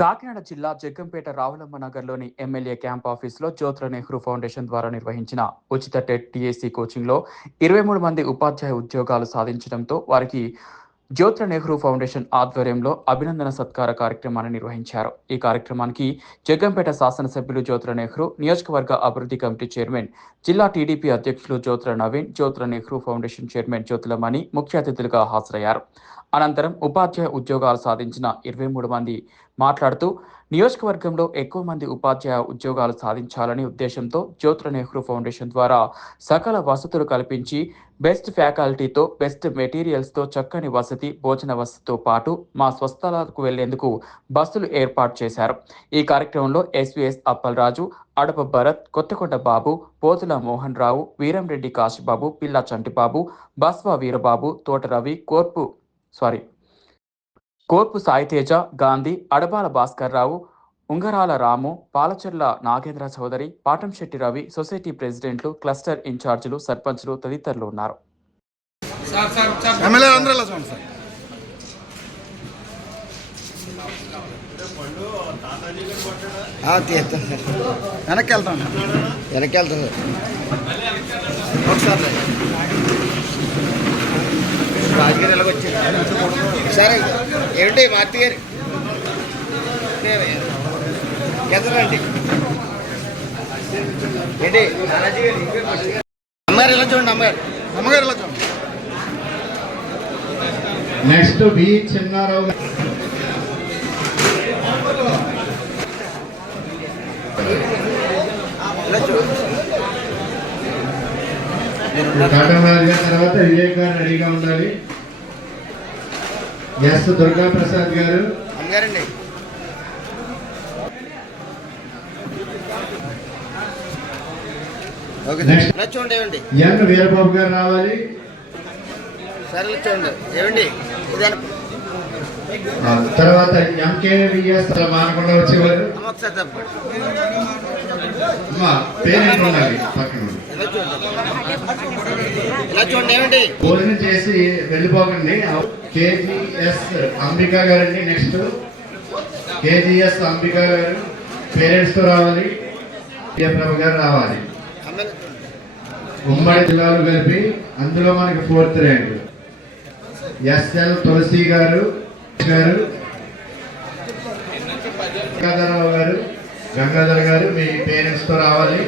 కాకినాడ జిల్లా జగ్గంపేట రావులమ్మ నగర్లోని MLA camp ఆఫీసులో జ్యోతుల నెహ్రూ ఫౌండేషన్ ద్వారా నిర్వహించిన ఉచిత టెట్ టీఏసీ కోచింగ్లో ఇరవై మూడు మంది ఉపాధ్యాయ ఉద్యోగాలు సాధించడంతో వారికి జ్యోతుల నెహ్రూ ఫౌండేషన్ ఆధ్వర్యంలో అభినందన సత్కార కార్యక్రమాన్ని నిర్వహించారు. ఈ కార్యక్రమానికి జగ్గంపేట శాసనసభ్యులు జ్యోతుల నెహ్రూ నియోజకవర్గ అభివృద్ధి కమిటీ చైర్మన్ జిల్లా టీడీపీ అధ్యక్షులు జ్యోతుల నవీన్ జ్యోతుల నెహ్రూ ఫౌండేషన్ చైర్మన్ జ్యోతుల మణి ముఖ్య అతిథులుగా హాజరయ్యారు. అనంతరం ఉపాధ్యాయ ఉద్యోగాలు సాధించిన ఇరవై మూడు మంది మాట్లాడుతూ నియోజకవర్గంలో ఎక్కువ మంది ఉపాధ్యాయ ఉద్యోగాలు సాధించాలని ఉద్దేశంతో జ్యోతుల నెహ్రూ ఫౌండేషన్ ద్వారా సకల వసతులు కల్పించి బెస్ట్ ఫ్యాకల్టీతో బెస్ట్ మెటీరియల్స్తో చక్కని వసతి భోజన వసతితో పాటు మా స్వస్థలాలకు వెళ్ళేందుకు బస్సులు ఏర్పాటు చేశారు. ఈ కార్యక్రమంలో SVS Appalaraju Adapa Bharat Kothakonda Babu Pothula Mohan Rao Veeramreddy Kasibabu Pilla Chantibabu Baswa Veerababu Thota Ravi Korpu sorry Korpu Saiteja Gandhi Adabala Bhaskar Rao Ungarala Ramu Palacherla Nagendra Chowdary Patamsetti Ravi society ప్రెసిడెంట్లు cluster ఇన్ఛార్జీలు సర్పంచ్లు తదితరులు ఉన్నారు. వెనక్కి వెళ్తాం వెనక్కి వెళ్తాం sir ఒకసారి రాజుగారు ఎలాగొచ్చారు సరే ఏమిటి మార్తి గారు? ఎదరండి ఏంటి? అమ్మారు ఇలా చూడండి అమ్మారు అమ్మగారు ఇలా చూడండి? Next B Chinnarao. గారు. ఇలా చూడండి? తర్వాత వివేక్ గారు రెడీగా ఉండాలి. ఎస్ దుర్గా ప్రసాద్ గారు. వీరబాబు గారు రావాలి. సరే చూడండి ఏమండి తర్వాత ఎంకేవిఎస్ మానకుండా వచ్చేవారు. పేరెంట్ ఉండాలి? పక్కన. భోజనం చేసి వెళ్ళిపోకండి. కేజీఎస్ అంబికా గారండి నెక్స్ట్ కేజీఎస్ అంబికా గారు పేరెంట్స్తో రావాలి. విజయప్రభ గారు రావాలి. ఉమ్మడి జిల్లాలు కలిపి అందులో మనకి ఫోర్త్ ర్యాంక్ ఎస్ఎల్ తులసి గారు గారు గంగాధరరావు గారు గంగాధర్ గారు మీ పేరెంట్స్తో రావాలి.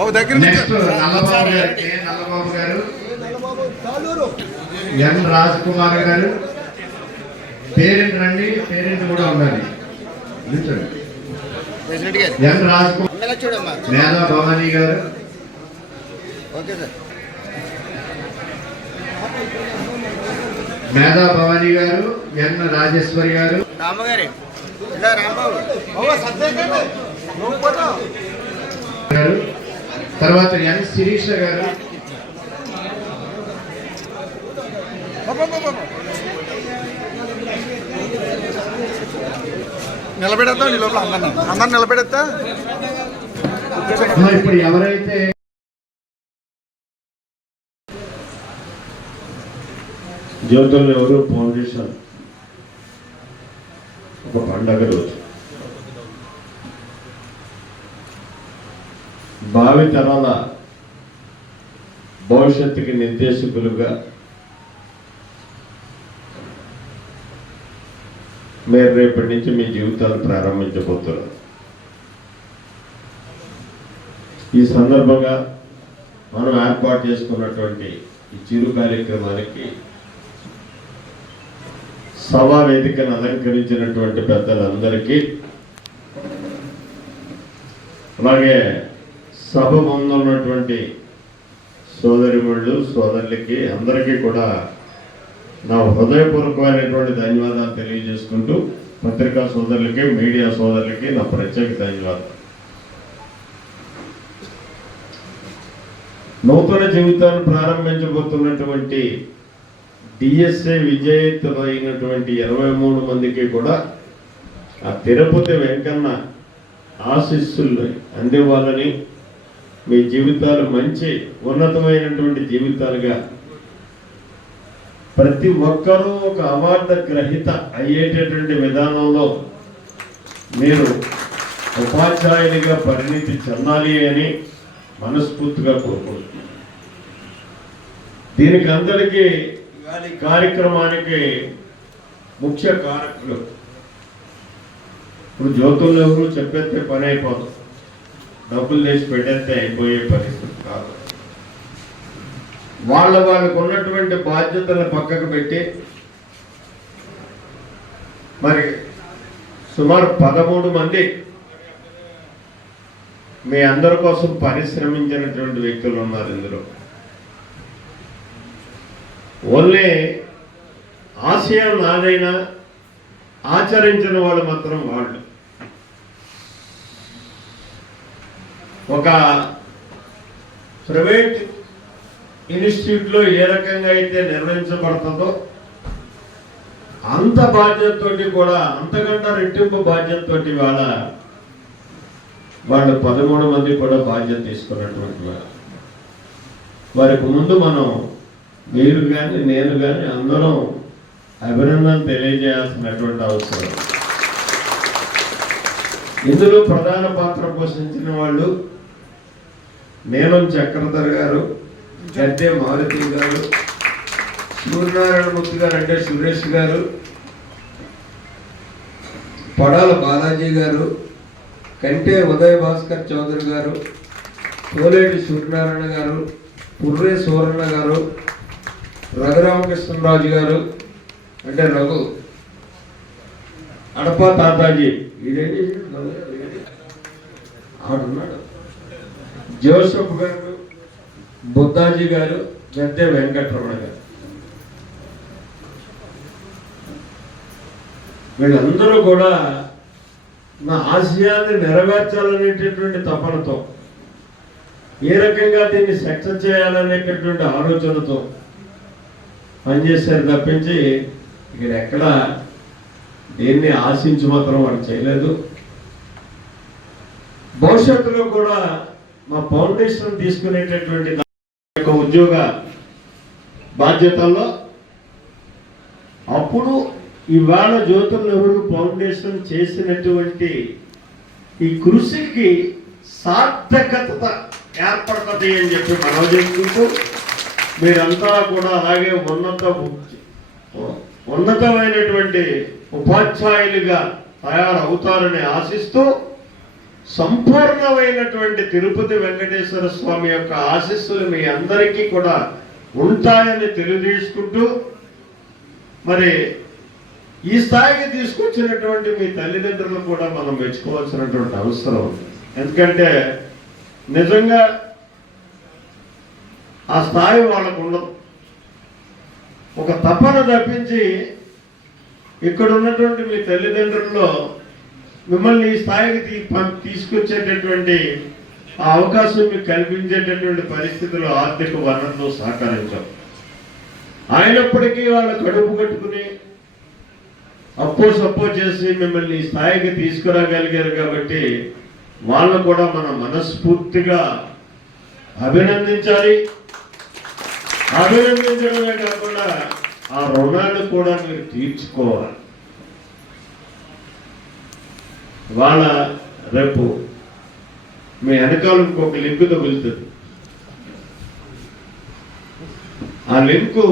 బాబు దగ్గర నెక్స్ట్ నల్లబాబు గారు కె నల్లబాబు గారు. ఎన్ రాజ్ కుమార్ గారు. పేరెంట్ రండి పేరెంట్ కూడా ఉండాలి. ఎన్ రాజ్ కుమార్ మేధా భవానీ గారు. Okay sir. మేధా భవానీ గారు ఎన్ రాజేశ్వరి గారు. రామగారు. ఇలా రాంబాబు. గారు. తర్వాత ఎన్ శిరీష గారు. బాబు, బాబు, బాబు. నిలబెడతా నీ లోపల అందరిని. అందరిని నిలబెడతా. ఆ, ఇప్పుడు ఎవరైతే జ్యోతుల నెహ్రూ ఫౌండేషన్ ఒక పండగ రోజు. భావి తరాల భవిష్యత్తుకి నిర్దేశకులుగా మీరు రేపటి నుంచి మీ జీవితాలు ప్రారంభించబోతున్నారు. ఈ సందర్భంగా మనం ఏర్పాటు చేసుకున్నటువంటి ఈ చిరు కార్యక్రమానికి సభా వేదికను అలంకరించినటువంటి పెద్దలందరికీ అలాగే సభ ముందు ఉన్నటువంటి సోదరిమణులు సోదరులకి అందరికీ కూడా నా హృదయపూర్వకమైనటువంటి ధన్యవాదాలు తెలియజేసుకుంటూ పత్రికా సోదరులకి మీడియా సోదరులకి నా ప్రత్యేక ధన్యవాదాలు. నూతన జీవితాన్ని ప్రారంభించబోతున్నటువంటి డిఎస్ఏ విజేతలైనటువంటి ఇరవై మూడు మందికి కూడా ఆ తిరుపతి వెంకన్న ఆశీస్సులు అందివ్వాలని మీ జీవితాలు మంచి ఉన్నతమైనటువంటి జీవితాలుగా. ప్రతి ఒక్కరూ ఒక అవార్డు గ్రహీత అయ్యేటటువంటి విధానంలో మీరు ఉపాధ్యాయునిగా పరిణితి చెందాలి అని మనస్ఫూర్తిగా కోరుకుంటున్నాను. దీనికి అందరికీ ఇవాళ కార్యక్రమానికి ముఖ్య కారకులు. ఇప్పుడు జ్యోతులు ఎవరు చెప్పేస్తే పని అయిపోతుంది డబ్బులు తెచ్చి పెట్టేస్తే అయిపోయే పరిస్థితి కాదు. వాళ్ళ వాళ్ళకు ఉన్నటువంటి బాధ్యతలను పక్కకు పెట్టి మరి సుమారు పదమూడు మంది మీ అందరి కోసం పరిశ్రమించినటువంటి వ్యక్తులు ఉన్నారు ఇందులో. ఓన్లీ ఆశయం నాదైనా ఆచరించిన వాళ్ళు మాత్రం వాళ్ళు. ఒక ప్రైవేట్ ఇన్స్టిట్యూట్లో ఏ రకంగా అయితే నిర్వహించబడుతుందో అంత బాధ్యతతోటి కూడా అంతకంటే రెట్టింపు బాధ్యతతోటి వాళ్ళ వాళ్ళు పదమూడు మంది కూడా బాధ్యత తీసుకున్నటువంటి వారు వారికి ముందు మనం మీరు కానీ నేను కానీ అందరం అభినందన తెలియజేయాల్సినటువంటి అవసరం. ఇందులో ప్రధాన పాత్ర పోషించిన వాళ్ళు నీలం చక్రధర్ గారు గద్దె మారుతి గారు సూర్యనారాయణమూర్తి గారు అంటే సురేష్ గారు పడాల బాలాజీ గారు కంటే ఉదయ్ భాస్కర్ చౌదరి గారు తోలేటి సూర్యనారాయణ గారు పుర్రే సూరన్న గారు రఘురామకృష్ణరాజు గారు అంటే రఘు అడప తాతాజీ. ఇదేంటి ఆడున్నాడు. జోసఫ్ గారు బుద్ధాజీ గారు గద్దె వెంకటరమణ గారు. వీళ్ళందరూ కూడా నా ఆశయాన్ని నెరవేర్చాలనేటటువంటి తపనతో ఏ రకంగా దీన్ని సక్సెస్ చేయాలనేటటువంటి ఆలోచనతో పనిచేశారు తప్పించి ఇక్కడ ఎక్కడ దేన్ని ఆశించి మాత్రం వాళ్ళు చేయలేదు. భవిష్యత్తులో కూడా మా ఫౌండేషన్ తీసుకునేటటువంటి యొక్క ఉద్యోగ బాధ్యతల్లో అప్పుడు ఇవాళ జ్యోతుల నెహ్రూ ఫౌండేషన్ చేసినటువంటి ఈ కృషికి సార్థకత ఏర్పడుతుంది అని చెప్పి మనం చెప్పుకుంటూ మీరంతా కూడా అలాగే ఉన్నత ఉన్నతమైనటువంటి ఉపాధ్యాయులుగా తయారవుతారని ఆశిస్తూ సంపూర్ణమైనటువంటి తిరుపతి వెంకటేశ్వర స్వామి యొక్క ఆశీస్సులు మీ అందరికీ కూడా ఉంటాయని తెలియజేసుకుంటూ మరి ఈ స్థాయికి తీసుకొచ్చినటువంటి మీ తల్లిదండ్రులు కూడా మనం మెచ్చుకోవాల్సినటువంటి అవసరం ఎందుకంటే నిజంగా ఆ స్థాయి వాళ్ళకు ఉండదు. ఒక తపన తప్పించి ఇక్కడ ఉన్నటువంటి మీ తల్లిదండ్రుల్లో మిమ్మల్ని ఈ స్థాయికి తీసుకొచ్చేటటువంటి ఆ అవకాశం మీకు కల్పించేటటువంటి పరిస్థితులు ఆర్థిక వనరులు సహకరించాం అయినప్పటికీ వాళ్ళ కడుపు కట్టుకుని అప్పో సప్పో చేసి మిమ్మల్ని ఈ స్థాయికి తీసుకురాగలిగారు కాబట్టి వాళ్ళు కూడా మనం మనస్ఫూర్తిగా అభినందించాలి. అభినందించడమే కాకుండా ఆ రుణాన్ని కూడా మీరు తీర్చుకోవాలి. వాళ్ళ రేపు మీ వెనకాల ఇంకొక లింక్ తగులుతుంది. ఆ లింకు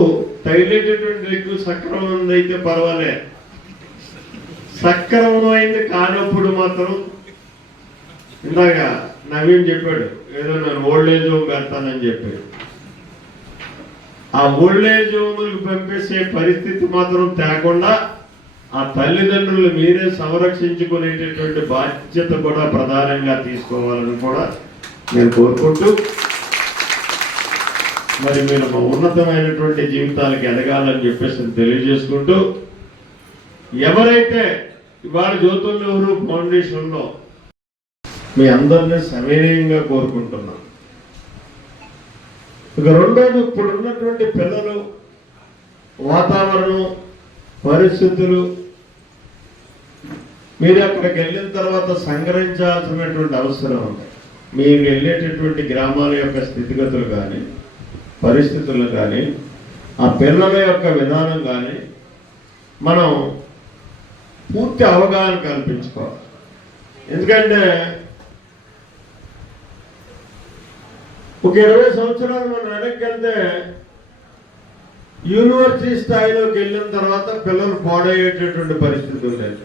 తగిలేటటువంటి లింకు సక్రమం అయితే పర్వాలే. సక్రమమైంది కానప్పుడు మాత్రం ఇందాక నవీన్ చెప్పాడు ఏదో నేను ఓల్డ్ ఏజ్ హోమ్ పెడతానని చెప్పాడు. ఆ ఓల్డ్ ఏజ్ పంపేసే పరిస్థితి మాత్రం తేకుండా ఆ తల్లిదండ్రులు మీరే సంరక్షించుకునేటటువంటి బాధ్యత కూడా ప్రధానంగా తీసుకోవాలని కూడా నేను కోరుకుంటూ మరి మీరు మా ఉన్నతమైనటువంటి జీవితాలకు ఎదగాలని చెప్పేసి తెలియజేసుకుంటూ ఎవరైతే ఇవాళ జ్యోతుల ఫౌండేషన్లో మీ అందరినీ సవినయంగా కోరుకుంటున్నాను ఇక రెండోది ఇప్పుడు ఉన్నటువంటి పిల్లలు వాతావరణం పరిస్థితులు మీరు అక్కడికి వెళ్ళిన తర్వాత సంగ్రహించాల్సినటువంటి అవసరం ఉంది. మీరు వెళ్ళేటటువంటి గ్రామాల యొక్క స్థితిగతులు కానీ పరిస్థితులు కానీ ఆ పిల్లల యొక్క విధానం కానీ మనం పూర్తి అవగాహన కల్పించుకోవాలి. ఎందుకంటే ఒక ఇరవై సంవత్సరాలు మనం వెనక్కి వెళ్తే యూనివర్సిటీ స్థాయిలోకి వెళ్ళిన తర్వాత పిల్లలు పాడయ్యేటటువంటి పరిస్థితులు లేదు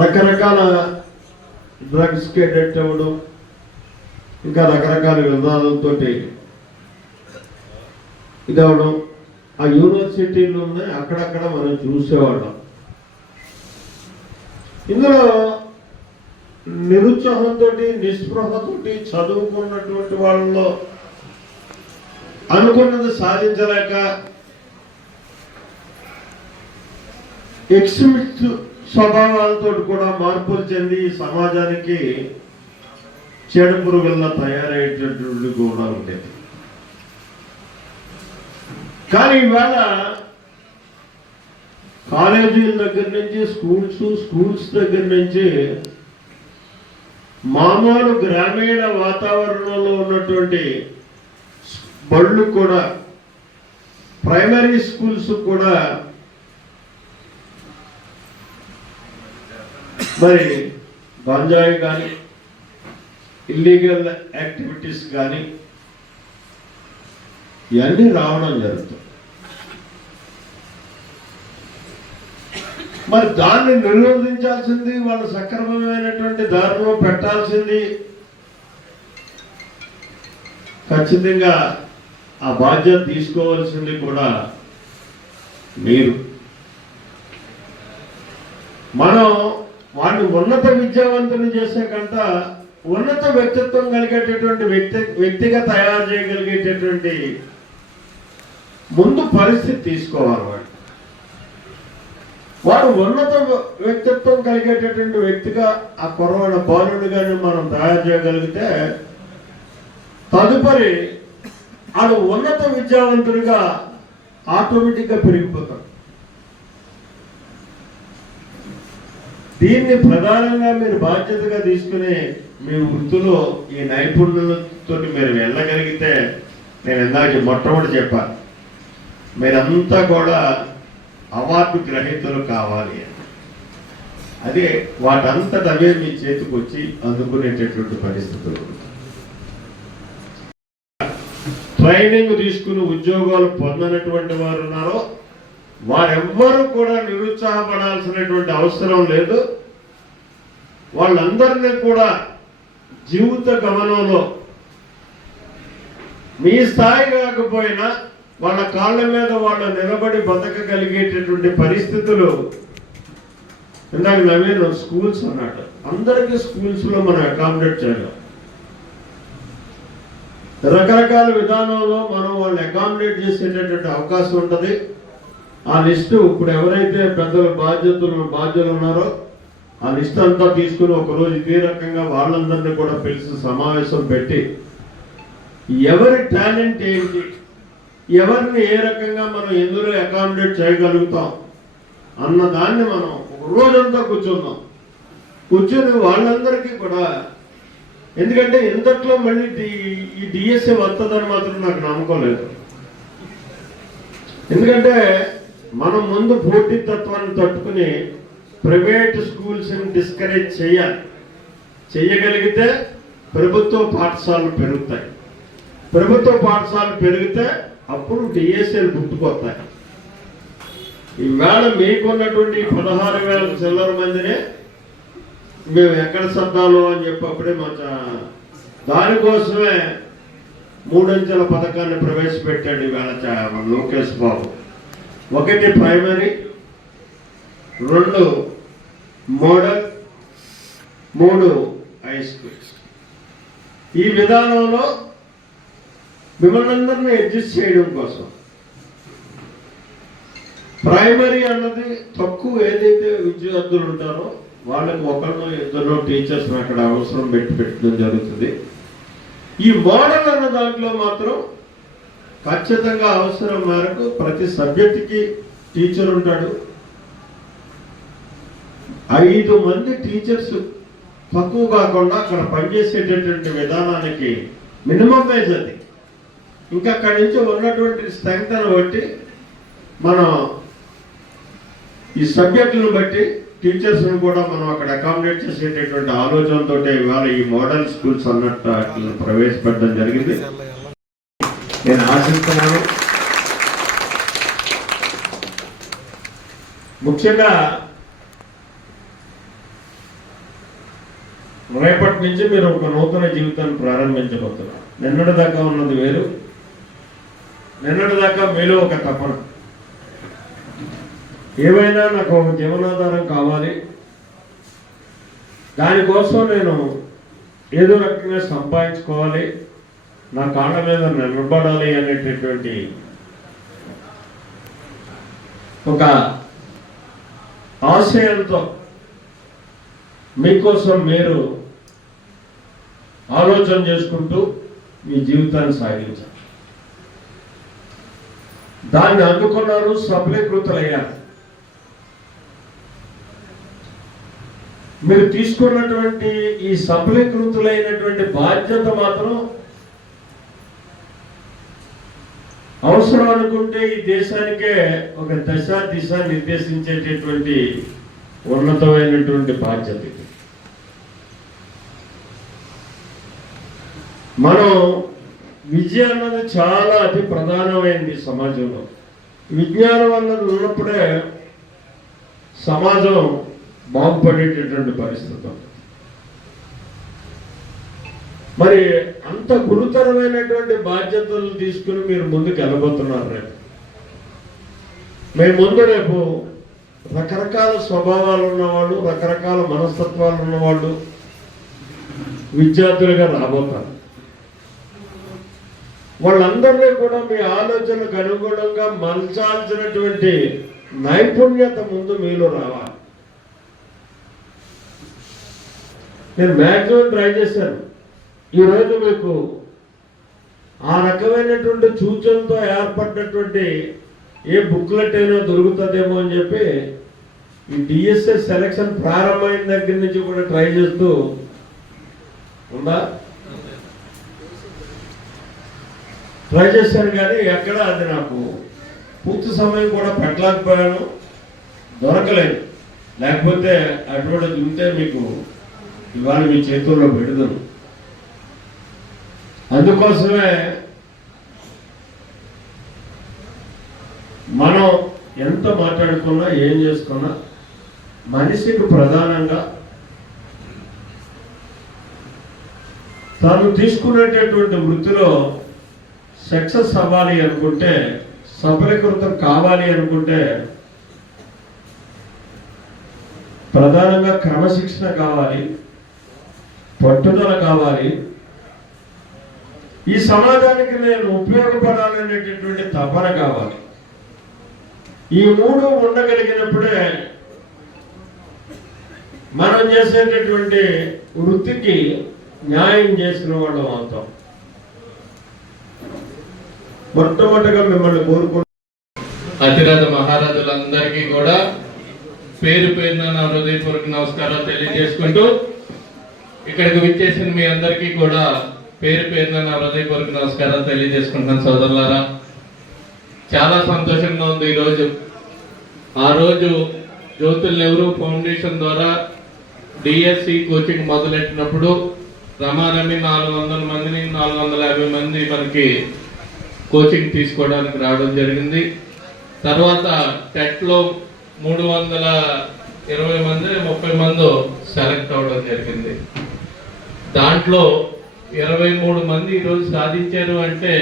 రకరకాల డ్రగ్స్కి అడిక్ట్ అవ్వడం ఇంకా రకరకాల విధానాలతో ఇది అవ్వడం. ఆ యూనివర్సిటీలు ఉన్నాయి అక్కడక్కడ మనం చూసేవాళ్ళం. ఇందులో నిరుత్సాహంతో నిస్పృహతోటి చదువుకున్నటువంటి వాళ్ళలో అనుకున్నది సాధించలేక ఎక్స్మిట్ స్వభావాలతో కూడా మార్పులు చెంది ఈ సమాజానికి చెడు పురుగుల్లా తయారయ్యేటటువంటి కూడా ఉండేది. కానీ ఇవాళ కాలేజీల దగ్గర నుంచి స్కూల్స్ స్కూల్స్ దగ్గర నుంచి మామూలు గ్రామీణ వాతావరణంలో ఉన్నటువంటి బళ్ళు కూడా ప్రైమరీ స్కూల్స్ కూడా మరి గంజాయి కానీ ఇల్లీగల్ యాక్టివిటీస్ కానీ ఇవన్నీ రావడం జరుగుతుంది. మరి దాన్ని నిరోధించాల్సింది వాళ్ళు సక్రమమైనటువంటి దారిలో పెట్టాల్సింది ఖచ్చితంగా ఆ బాధ్యత తీసుకోవాల్సింది కూడా మీరు. మనం వాడిని ఉన్నత విద్యావంతుని చేసే కంట ఉన్నత వ్యక్తిత్వం కలిగేటటువంటి వ్యక్తి వ్యక్తిగా తయారు చేయగలిగేటటువంటి ముందు పరిస్థితి తీసుకోవాలి వాడు వాడు ఉన్నత వ్యక్తిత్వం కలిగేటటువంటి వ్యక్తిగా ఆ కుర్రవాడ బాలుడిగానే మనం తయారు చేయగలిగితే తదుపరి ఆడు ఉన్నత విద్యావంతుడిగా ఆటోమేటిక్గా పెరిగిపోతాడు. దీన్ని ప్రధానంగా మీరు బాధ్యతగా తీసుకునే మీ వృత్తిలో ఈ నైపుణ్యులతో మీరు వెళ్ళగలిగితే నేను ఇందాక మొట్టమొదటి చెప్పాను. మీరంతా కూడా అవార్డు గ్రహీతలు కావాలి అదే వాటంతట అవే మీ చేతికి వచ్చి అందుకునేటటువంటి పరిస్థితులు. ట్రైనింగ్ తీసుకుని ఉద్యోగాలు పొందనటువంటి వారు ఉన్నారో వారెవ్వరూ కూడా నిరుత్సాహపడాల్సినటువంటి అవసరం లేదు. వాళ్ళందరినీ కూడా జీవిత గమనంలో మీ స్థాయి కాకపోయినా వాళ్ళ కాళ్ళ మీద వాళ్ళు నిలబడి బతకగలిగేటటువంటి పరిస్థితులు ఇందాక నవీన్ స్కూల్స్ అన్నాడు. అందరికీ స్కూల్స్లో మనం అకామిడేట్ చేయగలం రకరకాల విధానంలో మనం వాళ్ళని అకామిడేట్ చేసేటటువంటి అవకాశం ఉంటుంది. ఆ లిస్టు ఇప్పుడు ఎవరైతే పెద్దల బాధ్యతలు బాధ్యులు ఉన్నారో ఆ లిస్ట్ అంతా తీసుకుని ఒకరోజు ఇదే రకంగా వాళ్ళందరినీ కూడా పిలిచి సమావేశం పెట్టి ఎవరి టాలెంట్ ఏంటి ఎవరిని ఏ రకంగా మనం ఎందులో అకామిడేట్ చేయగలుగుతాం అన్న దాన్ని మనం రోజంతా కూర్చుందాం కూర్చొని వాళ్ళందరికీ కూడా ఎందుకంటే ఇంతట్లో మళ్ళీ ఈ డిఎస్ఏ వస్తుందని మాత్రం నాకు నమ్మకం లేదు. ఎందుకంటే మనం ముందు పోటీతత్వాన్ని తట్టుకుని ప్రైవేట్ స్కూల్స్ని డిస్కరేజ్ చేయాలి. చేయగలిగితే ప్రభుత్వ పాఠశాలలు పెరుగుతాయి. ప్రభుత్వ పాఠశాలలు పెరిగితే అప్పుడు డిఎస్ఏలు పుట్టుకొస్తాయి ఈవేళ మీకున్నటువంటి పదహారు వేల చిల్లర మందినే మేము ఎక్కడ సర్దాలో అని చెప్పి అప్పుడే మా దానికోసమే మూడంచెల పథకాన్ని ప్రవేశపెట్టాడు వేళ లోకేష్ బాబు. ఒకటి ప్రైమరీ రెండు మోడల్ మూడు హై స్కూల్. ఈ విధానంలో మిమ్మల్ని అందరినీ అడ్జస్ట్ చేయడం కోసం. ప్రైమరీ అన్నది తక్కువ ఏదైతే విద్యార్థులు ఉంటారో వాళ్ళకి ఒకళ్ళు ఇద్దరు టీచర్స్ అక్కడ అవసరం పెట్టి పెట్టడం జరుగుతుంది. ఈ మోడల్ అన్న దాంట్లో మాత్రం ఖచ్చితంగా అవసరం మేరకు ప్రతి సబ్జెక్టుకి టీచర్ ఉంటాడు. ఐదు మంది టీచర్స్ తక్కువ కాకుండా అక్కడ పనిచేసేటటువంటి విధానానికి మినిమం వేజ్ అది. ఇంకా అక్కడి నుంచి ఉన్నటువంటి స్ట్రెంగ్త్ని బట్టి మనం ఈ సబ్జెక్టులను బట్టి టీచర్స్ని కూడా మనం అక్కడ అకామిడేట్ చేసేటటువంటి ఆలోచనతో ఇవాళ ఈ మోడల్ స్కూల్స్ అన్నట్టు వాటిని ప్రవేశపెట్టడం జరిగింది. నేను ఆశిస్తున్నాను. ముఖ్యంగా రేపటి నుంచి మీరు ఒక నూతన జీవితాన్ని ప్రారంభించబోతున్నారు. నిన్నటి దాకా ఉన్నది వేరు. నిన్నటి దాకా మీలో ఒక తపన. ఏమైనా నాకు ఒక జీవనాధారం కావాలి. దానికోసం నేను ఏదో రకంగా సంపాదించుకోవాలి. నా కాళ్ళ మీద నిలబడాలి అనేటటువంటి ఒక ఆశయంతో మీకోసం మీరు ఆలోచన చేసుకుంటూ మీ జీవితాన్ని సాగించారు దాన్ని అందుకున్నారు సఫలీకృతులయ్యారు. మీరు తీసుకున్నటువంటి ఈ సఫలీకృతులైనటువంటి బాధ్యత మాత్రం అవసరం అనుకుంటే ఈ దేశానికే ఒక దశ దిశ నిర్దేశించేటటువంటి ఉన్నతమైనటువంటి బాధ్యత మనం విద్య అన్నది చాలా అతి ప్రధానమైంది సమాజంలో. విజ్ఞానం అన్నది ఉన్నప్పుడే సమాజం బాగుపడేటటువంటి పరిస్థితి మరి అంత గురుతరమైనటువంటి బాధ్యతలు తీసుకుని మీరు ముందుకు వెళ్ళబోతున్నారు రేపు. మేము ముందు రేపు రకరకాల స్వభావాలు ఉన్నవాళ్ళు రకరకాల మనస్తత్వాలు ఉన్నవాళ్ళు విద్యార్థులుగా రాబోతారు. వాళ్ళందరినీ కూడా మీ ఆలోచనకు అనుగుణంగా మలచాల్సినటువంటి నైపుణ్యత ముందు మీలో రావాలి. నేను మ్యాక్సిమం ట్రై చేశాను. ఈరోజు మీకు ఆ రకమైనటువంటి సూచనతో ఏర్పడినటువంటి ఏ బుక్లెట్ అయినా దొరుకుతుందేమో అని చెప్పి ఈ డిఎస్ఎస్ సెలక్షన్ ప్రారంభమైన దగ్గర నుంచి కూడా ట్రై చేస్తూ ఉందా? ట్రై చేశాను కానీ ఎక్కడ అది నాకు పూర్తి సమయం కూడా పెట్టలేకపోయాను. దొరకలేదు. లేకపోతే అటువంటి ఉంటే మీకు ఇవాళ మీ చేతుల్లో పెడదాను అందుకోసమే మనం ఎంత మాట్లాడుకున్నా ఏం చేసుకున్నా మనిషికి ప్రధానంగా తాను తీసుకునేటటువంటి వృత్తిలో సక్సెస్ అవ్వాలి అనుకుంటే సఫలీకృతం కావాలి అనుకుంటే ప్రధానంగా క్రమశిక్షణ కావాలి. పట్టుదల కావాలి. ఈ సమాజానికి నేను ఉపయోగపడాలనేటటువంటి తపన కావాలి. ఈ మూడు ఉండగలిగినప్పుడే మనం చేసేటటువంటి వృత్తికి న్యాయం చేసిన వాళ్ళం అవుతాం. మొట్టమొదటిగా మిమ్మల్ని కోరుకుంటున్నాను. అతిరథ మహారాజులందరికీ కూడా పేరు పేరున నా హృదయపూర్వక నమస్కారాలు తెలియజేసుకుంటూ ఇక్కడికి విచ్చేసిన మీ అందరికీ కూడా పేరు పేరున నా హృదయపూర్వక నమస్కారం తెలియజేసుకుంటున్నాను సోదరులారా. చాలా సంతోషంగా ఉంది ఈరోజు. ఆ రోజు జ్యోతుల్ నెహ్రూ ఫౌండేషన్ ద్వారా డిఎస్సి కోచింగ్ మొదలెట్టినప్పుడు రమారమి నాలుగు వందల మందిని నాలుగు వందల యాభై మంది మనకి కోచింగ్ తీసుకోవడానికి రావడం జరిగింది. తర్వాత టెట్లో మూడు వందల ఇరవై మంది ముప్పై మంది సెలెక్ట్ అవ్వడం జరిగింది. దాంట్లో ఇరవై మూడు మంది ఈరోజు సాధించారు అంటే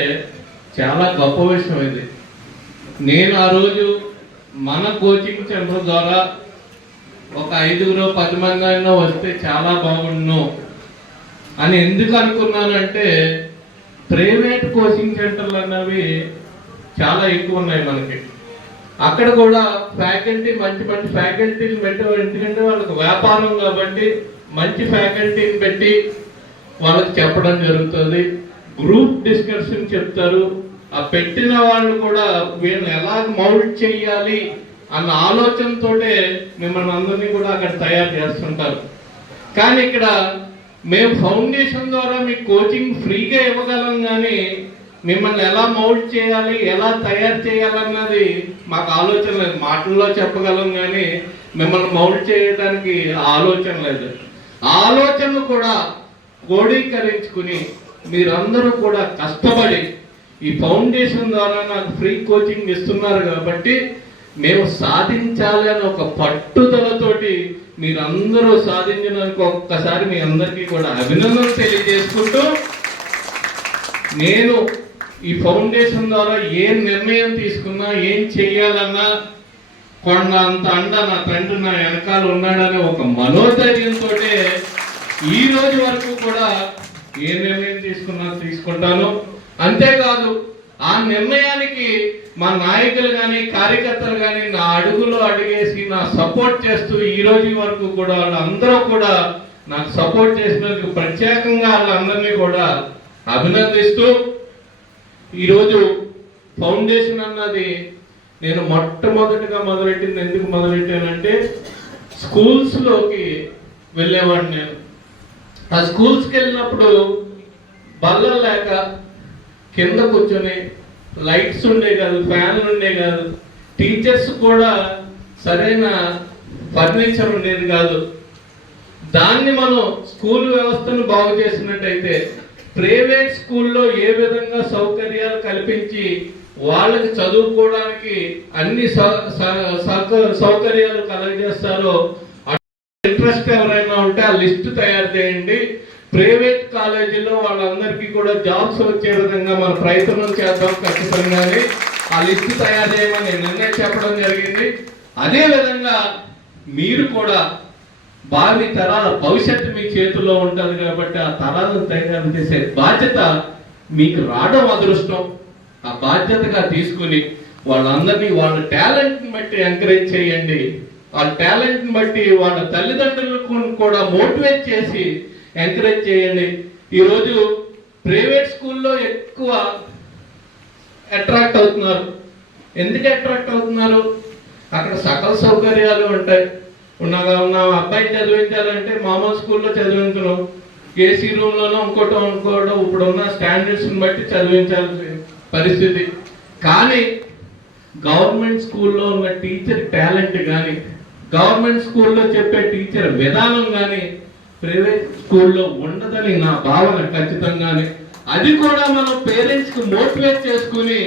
చాలా గొప్ప విషయం ఇది. నేను ఆ రోజు మన కోచింగ్ సెంటర్ ద్వారా ఒక ఐదుగురు పది మంది అయినా వస్తే చాలా బాగుండు అని ఎందుకు అనుకున్నానంటే ప్రైవేట్ కోచింగ్ సెంటర్లు అన్నవి చాలా ఎక్కువ ఉన్నాయి మనకి. అక్కడ కూడా ఫ్యాకల్టీ మంచి మంచి ఫ్యాకల్టీని పెట్టే ఎందుకంటే వాళ్ళకి వ్యాపారం కాబట్టి మంచి ఫ్యాకల్టీని పెట్టి వాళ్ళకి చెప్పడం జరుగుతుంది. గ్రూప్ డిస్కషన్ చెప్తారు. ఆ పెట్టిన వాళ్ళు కూడా వీళ్ళని ఎలా మౌల్డ్ చేయాలి అన్న ఆలోచనతోటే మిమ్మల్ని అందరినీ కూడా అక్కడ తయారు చేస్తుంటారు. కానీ ఇక్కడ మేము ఫౌండేషన్ ద్వారా మీకు కోచింగ్ ఫ్రీగా ఇవ్వగలం కానీ మిమ్మల్ని ఎలా మౌల్డ్ చేయాలి ఎలా తయారు చేయాలన్నది మాకు ఆలోచన లేదు. మాటల్లో చెప్పగలం కానీ మిమ్మల్ని మౌల్డ్ చేయడానికి ఆలోచన లేదు. ఆలోచనలు కూడా క్రోడీకరించుకుని మీరందరూ కూడా కష్టపడి ఈ ఫౌండేషన్ ద్వారా నాకు ఫ్రీ కోచింగ్ ఇస్తున్నారు కాబట్టి మేము సాధించాలి అని ఒక పట్టుదలతోటి మీరందరూ సాధించడానికి ఒక్కసారి మీ అందరికీ కూడా అభినందన తెలియజేసుకుంటూ నేను ఈ ఫౌండేషన్ ద్వారా ఏం నిర్ణయం తీసుకున్నా ఏం చెయ్యాలన్నా కొండ అంత అండ నా తండ్రి నా వెనకాల ఉన్నాడనే ఒక మనోధైర్యంతో ఈ రోజు వరకు కూడా ఏ నిర్ణయం తీసుకున్నా తీసుకుంటాను. అంతేకాదు ఆ నిర్ణయానికి మా నాయకులు కానీ కార్యకర్తలు కానీ నా అడుగులో అడిగేసి నా సపోర్ట్ చేస్తూ ఈ రోజు వరకు కూడా వాళ్ళందరూ కూడా నాకు సపోర్ట్ చేసినందుకు ప్రత్యేకంగా వాళ్ళందరినీ కూడా అభినందిస్తూ ఈరోజు ఫౌండేషన్ అన్నది నేను మొట్టమొదటిగా మొదలెట్టింది ఎందుకు మొదలెట్టానంటే స్కూల్స్లోకి వెళ్ళేవాడిని నేను. ఆ స్కూల్స్కి వెళ్ళినప్పుడు బల్ల లేక కింద కూర్చొని లైట్స్ ఉండే కాదు ఫ్యాన్లు ఉండే కాదు టీచర్స్ కూడా సరైన ఫర్నిచర్ ఉండేది కాదు. దాన్ని మనం స్కూల్ వ్యవస్థను బాగు చేసినట్టయితే ప్రైవేట్ స్కూల్లో ఏ విధంగా సౌకర్యాలు కల్పించి వాళ్ళకి చదువుకోవడానికి అన్ని సౌ- సౌకర్యాలు కలగజేస్తారో ఇంట్రెస్ట్ ఎవరైనా ఉంటే ఆ లిస్ట్ తయారు చేయండి. ప్రైవేట్ కాలేజీలో వాళ్ళందరికీ కూడా జాబ్స్ వచ్చే విధంగా మన ప్రయత్నం చేద్దాం ఖచ్చితంగా ఆ లిస్ట్ తయారు చేయమని నిన్నే చెప్పడం జరిగింది. అదే విధంగా మీరు కూడా భావి తరాల భవిష్యత్తు మీ చేతుల్లో ఉంటుంది కాబట్టి ఆ తరాలను తయారు చేసే బాధ్యత మీకు రావడం అదృష్టం. ఆ బాధ్యతగా తీసుకుని వాళ్ళందరినీ వాళ్ళ టాలెంట్ని బట్టి ఎంకరేజ్ చేయండి. వాళ్ళ టాలెంట్ని బట్టి వాళ్ళ తల్లిదండ్రులకు కూడా మోటివేట్ చేసి ఎంకరేజ్ చేయండి. ఈరోజు ప్రైవేట్ స్కూల్లో ఎక్కువ అట్రాక్ట్ అవుతున్నారు. ఎందుకు అట్రాక్ట్ అవుతున్నారు? అక్కడ సకల సౌకర్యాలు ఉంటాయి. ఉన్నగా ఉన్న అబ్బాయి చదివించాలంటే మామూలు స్కూల్లో చదివించను ఏసీ రూమ్లోనో ఇంకోటో ఇంకోటో ఇప్పుడు ఉన్న స్టాండర్డ్స్ని బట్టి చదివించాల్సిన పరిస్థితి. కానీ గవర్నమెంట్ స్కూల్లో ఉన్న టీచర్ టాలెంట్ కానీ గవర్నమెంట్ స్కూల్లో చెప్పే టీచర్ విధానం కానీ ప్రైవేట్ స్కూల్లో ఉండదని నా భావన ఖచ్చితంగానే. అది కూడా మనం పేరెంట్స్కి మోటివేట్ చేసుకుని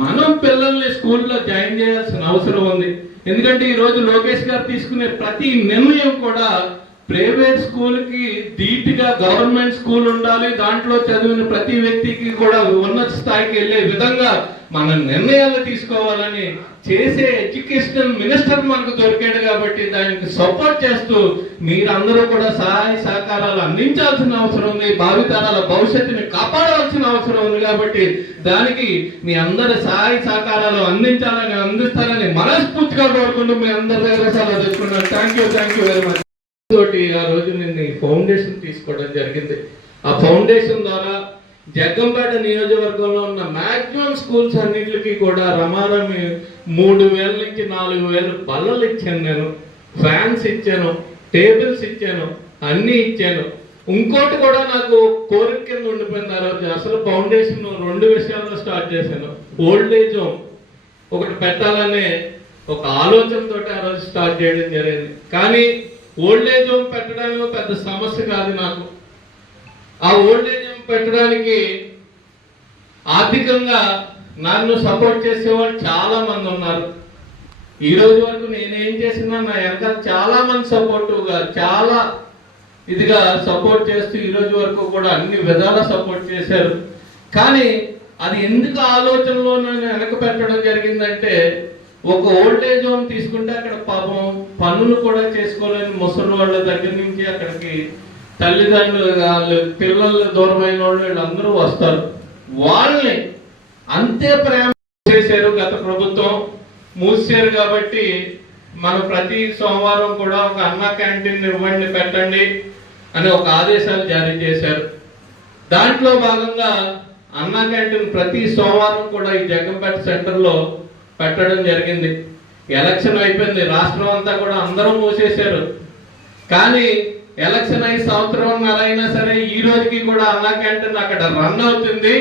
మనం పిల్లల్ని స్కూల్లో జాయిన్ చేయాల్సిన అవసరం ఉంది. ఎందుకంటే ఈ రోజు లోకేష్ గారు తీసుకునే ప్రతి నిర్ణయం కూడా ప్రైవేట్ స్కూల్కి ధీటుగా గవర్నమెంట్ స్కూల్ ఉండాలి. దాంట్లో చదివిన ప్రతి వ్యక్తికి కూడా ఉన్నత స్థాయికి వెళ్ళే విధంగా మన నిర్ణయాలు తీసుకోవాలని చేసే ఎడ్యుకేషన్ మినిస్టర్ మనకు దొరికాడు కాబట్టి దానికి సపోర్ట్ చేస్తూ మీరందరూ కూడా సహాయ సహకారాలు అందించాల్సిన అవసరం ఉంది. భావితరాల భవిష్యత్తుని కాపాడాల్సిన అవసరం ఉంది కాబట్టి దానికి మీ అందరి సహాయ సహకారాలు అందించాలని అందిస్తారని మనస్ఫూర్తిగా కోరుకుంటూ మీ అందరి దగ్గర సెలవు తెచ్చుకున్నాను thank you thank you very much తోటి ఆ రోజు నేను ఈ ఫౌండేషన్ తీసుకోవడం జరిగింది. ఆ ఫౌండేషన్ ద్వారా జగ్గంపేట నియోజకవర్గంలో ఉన్న మాక్సిమం స్కూల్స్ అన్నిటికీ కూడా రమారమి మూడు వేల నుంచి నాలుగు వేలు బల్లలు ఇచ్చాను నేను. ఫ్యాన్స్ ఇచ్చాను టేబుల్స్ ఇచ్చాను అన్నీ ఇచ్చాను. ఇంకోటి కూడా నాకు కోరిక కింద ఉండిపోయింది ఆ రోజు. అసలు ఫౌండేషన్ రెండు విషయాల్లో స్టార్ట్ చేశాను. Old age home. ఒకటి పెట్టాలనే ఒక ఆలోచనతో ఆ రోజు స్టార్ట్ చేయడం జరిగింది. కానీ ఓల్డ్ హోమ్ పెట్టడం పెద్ద సమస్య కాదు నాకు. ఆ ఓల్డేజ్ హోమ్ పెట్టడానికి ఆర్థికంగా నన్ను సపోర్ట్ చేసేవాళ్ళు చాలా మంది ఉన్నారు. ఈ రోజు వరకు నేనేం చేసినా నా వెనక చాలా మంది సపోర్టివ్గా చాలా ఇదిగా సపోర్ట్ చేస్తూ ఈ రోజు వరకు కూడా అన్ని విధాలా సపోర్ట్ చేశారు. కానీ అది ఎందుకు ఆలోచనలో నన్ను వెనక పెట్టడం జరిగిందంటే ఒక ఓల్టేజ్ హోమ్ తీసుకుంటే అక్కడ పాపం పనులు కూడా చేసుకోలేని ముసలి వాళ్ళ దగ్గర నుంచి అక్కడికి తల్లిదండ్రులు వాళ్ళు పిల్లలు దూరమైన వాళ్ళు వీళ్ళందరూ వస్తారు. వాళ్ళని అంతే ప్రేమ చేశారు గత ప్రభుత్వం. మూసారు కాబట్టి మనం ప్రతి సోమవారం కూడా ఒక అన్న క్యాంటీన్ ఇవ్వండి పెట్టండి అని ఒక ఆదేశాలు జారీ చేశారు. దాంట్లో భాగంగా అన్న క్యాంటీన్ ప్రతి సోమవారం కూడా ఈ జగంపేట సెంటర్లో పెట్టడం జరిగింది. ఎలక్షన్ అయిపోయింది. రాష్ట్రం అంతా కూడా అందరూ మూసేశారు. కానీ ఎలక్షన్ అయి సంవత్సరం అయినా సరే ఈ రోజుకి కూడా అన్నా క్యాంటీన్ అక్కడ రన్ అవుతుంది.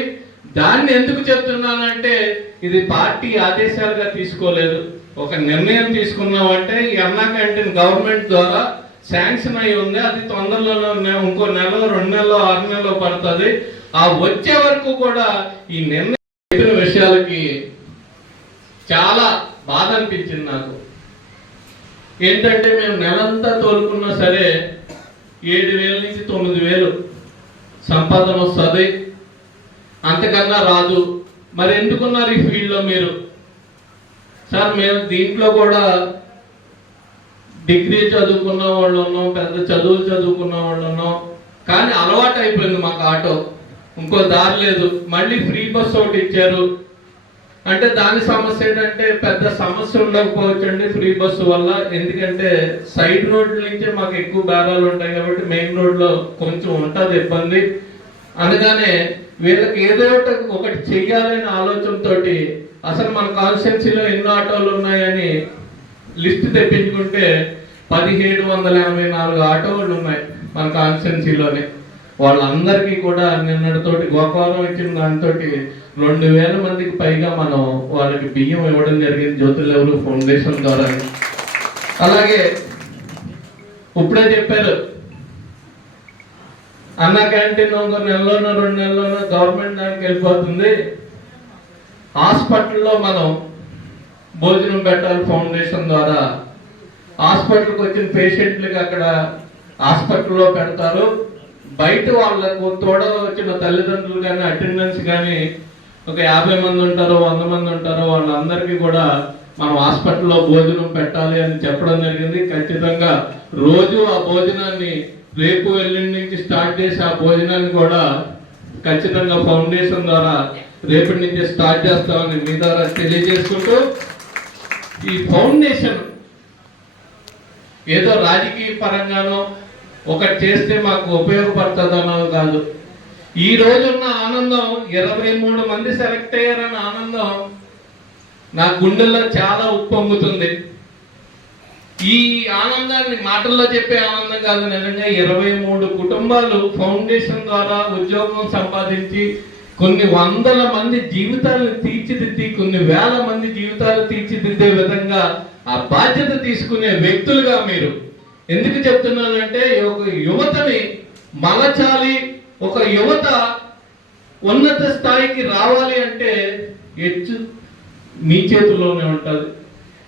దాన్ని ఎందుకు చెప్తున్నానంటే ఇది పార్టీ ఆదేశాలుగా తీసుకోలేదు. ఒక నిర్ణయం తీసుకున్నామంటే ఈ అన్నా క్యాంటీన్ గవర్నమెంట్ ద్వారా శాంక్షన్ అయి ఉంది. అది తొందరలోనే ఇంకో నెల రెండు నెలలో ఆరు నెలలో పడుతుంది. ఆ వచ్చే వరకు కూడా ఈ నిర్ణయం చెప్పిన విషయాలకి చాలా బాధ అనిపించింది నాకు. ఏంటంటే మేము నెలంతా తోలుకున్నా సరే ఏడు వేల నుంచి తొమ్మిది వేలు సంపాదన వస్తుంది. అంతకన్నా రాదు. మరి ఎందుకున్నారు ఈ ఫీల్డ్లో మీరు? సార్ మేము దీంట్లో కూడా డిగ్రీ చదువుకున్న వాళ్ళు ఉన్నాం పెద్ద చదువులు చదువుకున్న వాళ్ళు ఉన్నాం. కానీ అలవాటు అయిపోయింది మాకు ఆటో. ఇంకో దారి లేదు. మళ్ళీ ఫ్రీ బస్ ఒకటి ఇచ్చారు. అంటే దాని సమస్య ఏంటంటే పెద్ద సమస్య ఉండకపోవచ్చు అండి ఫ్రీ బస్సు వల్ల. ఎందుకంటే సైడ్ రోడ్ల నుంచే మాకు ఎక్కువ బేరాలు ఉంటాయి కాబట్టి మెయిన్ రోడ్లో కొంచెం ఉంటుంది ఇబ్బంది. అందుకనే వీళ్ళకి ఏదో ఒకటి ఒకటి చెయ్యాలనే ఆలోచనతో అసలు మన కాన్స్టిట్యున్సీలో ఎన్నో ఆటోలు ఉన్నాయని లిస్ట్ తెప్పించుకుంటే పదిహేడు వందల ఎనభై నాలుగు ఆటోలు ఉన్నాయి మన కాన్స్టిట్యున్సీలోనే. వాళ్ళందరికీ కూడా నిన్నటితోటి గోపాలం ఇచ్చిన దానితోటి రెండు వేల మందికి పైగా మనం వాళ్ళకి బియ్యం ఇవ్వడం జరిగింది. జ్యోతులెవరు ఫౌండేషన్ ద్వారా. అలాగే ఇప్పుడే చెప్పారు. అన్న క్యాంటీన్ ఒక నెలలోనో రెండు నెలలోనో గవర్నమెంట్ దానికి వెళ్ళిపోతుంది. హాస్పిటల్లో మనం భోజనం పెట్టాలి ఫౌండేషన్ ద్వారా. హాస్పిటల్కి వచ్చిన పేషెంట్లకి అక్కడ హాస్పిటల్లో పెడతారు. బయట వాళ్ళకు తోడ వచ్చిన తల్లిదండ్రులు కానీ అటెండెన్స్ కానీ ఒక యాభై మంది ఉంటారో వంద మంది ఉంటారో వాళ్ళందరికీ కూడా మనం హాస్పిటల్లో భోజనం పెట్టాలి అని చెప్పడం జరిగింది. ఖచ్చితంగా రోజు ఆ భోజనాన్ని రేపు ఎల్లుండి నుంచి స్టార్ట్ చేసి ఆ భోజనాన్ని కూడా ఖచ్చితంగా ఫౌండేషన్ ద్వారా రేపటి నుంచి స్టార్ట్ చేస్తామని మీ ద్వారా తెలియజేసుకుంటూ ఈ ఫౌండేషన్ ఏదో రాజకీయ పరంగానో ఒకటి చేస్తే మాకు ఉపయోగపడుతుందనో కాదు. ఈ రోజున్న ఆనందం ఇరవై మూడు మంది సెలెక్ట్ అయ్యారన్న ఆనందం నా గుండెల్లో చాలా ఉప్పొంగుతుంది. ఈ ఆనందాన్ని మాటల్లో చెప్పే ఆనందం కాదు నిజంగా ఇరవై మూడు కుటుంబాలు ఫౌండేషన్ ద్వారా ఉద్యోగం సంపాదించి కొన్ని వందల మంది జీవితాలను తీర్చిదిద్ది కొన్ని వేల మంది జీవితాలు తీర్చిదిద్దే విధంగా ఆ బాధ్యత తీసుకునే వ్యక్తులుగా మీరు. ఎందుకు చెప్తున్నానంటే ఒక యువతని మలచాలి ఒక యువత ఉన్నత స్థాయికి రావాలి అంటే హెచ్చు మీ చేతుల్లోనే ఉంటుంది.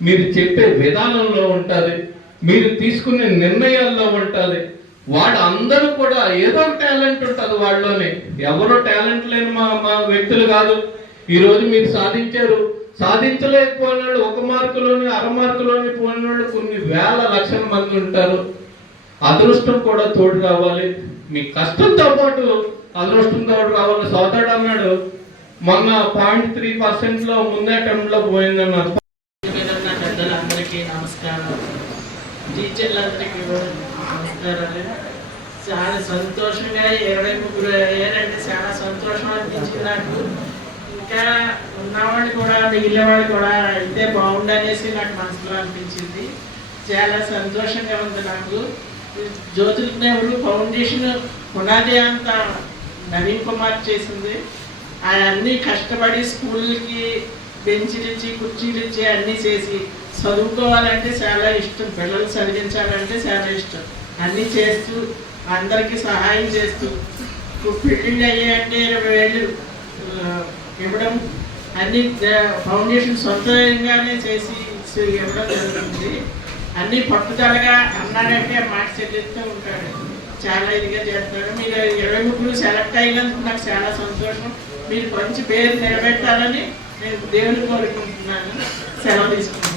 మీరు చెప్పే విధానంలో ఉంటుంది. మీరు తీసుకునే నిర్ణయాల్లో ఉంటుంది. వాడు అందరూ కూడా ఏదో ఒక టాలెంట్ ఉంటుంది వాళ్ళలోనే. ఎవరో టాలెంట్ లేని మా మా వ్యక్తులు కాదు. ఈరోజు మీరు సాధించారు. సాధించలేకపోయిన వాళ్ళు ఒక మార్కులోని అర మార్కులోని పోయిన వాళ్ళు కొన్ని వేల లక్షల మంది ఉంటారు. అదృష్టం కూడా తోడు రావాలి. మీ కష్టంతో పాటు అదృష్టంతో పాటు రావాలి సోదరుడు అన్నాడు. మొన్న పాయింట్ త్రీ పర్సెంట్లో ముందే అటెంప్ట్లో పోయిందన్నారు. పెద్దలందరికీ నమస్కారం. టీచర్లందరికీ నమస్కారాలు. చాలా సంతోషంగా ఇరవై ముగ్గురు అయ్యారంటే చాలా సంతోషం అనిపించింది నాకు. ఇంకా ఉన్నవాళ్ళు కూడా మిగిలిన వాళ్ళు కూడా అయితే బాగుండనేసి నాకు మనసులో అనిపించింది. చాలా సంతోషంగా ఉంది నాకు. జ్యోతిర్ నెహ్రూ ఫౌండేషన్ పునాది అంతా నవీన్ కుమార్ చేసింది. ఆయన అన్ని కష్టపడి స్కూల్కి బెంచీలు ఇచ్చి కుర్చీలు ఇచ్చి అన్నీ చేసి చదువుకోవాలంటే చాలా ఇష్టం. పిల్లలు చదివించాలంటే చాలా ఇష్టం. అన్నీ చేస్తూ అందరికీ సహాయం చేస్తూ. పెళ్ళిళ్ళు అయ్యాయంటే ఇరవై వేలు ఇవ్వడం. అన్ని ఫౌండేషన్ సొంతంగానే చేసి ఇవ్వడం జరుగుతుంది. అన్ని పట్టుదలగా అన్నాడంటే మాట చెల్లిస్తూ ఉంటాడు. చాలా ఇదిగా చేస్తాడు. మీరు ఇరవై ముగ్గురు సెలెక్ట్ అయినందుకు నాకు చాలా సంతోషం. మీరు మంచి పేరు నిలబెట్టాలని నేను దేవుని కోరుకుంటున్నాను. సెలవు తీసుకుంటాను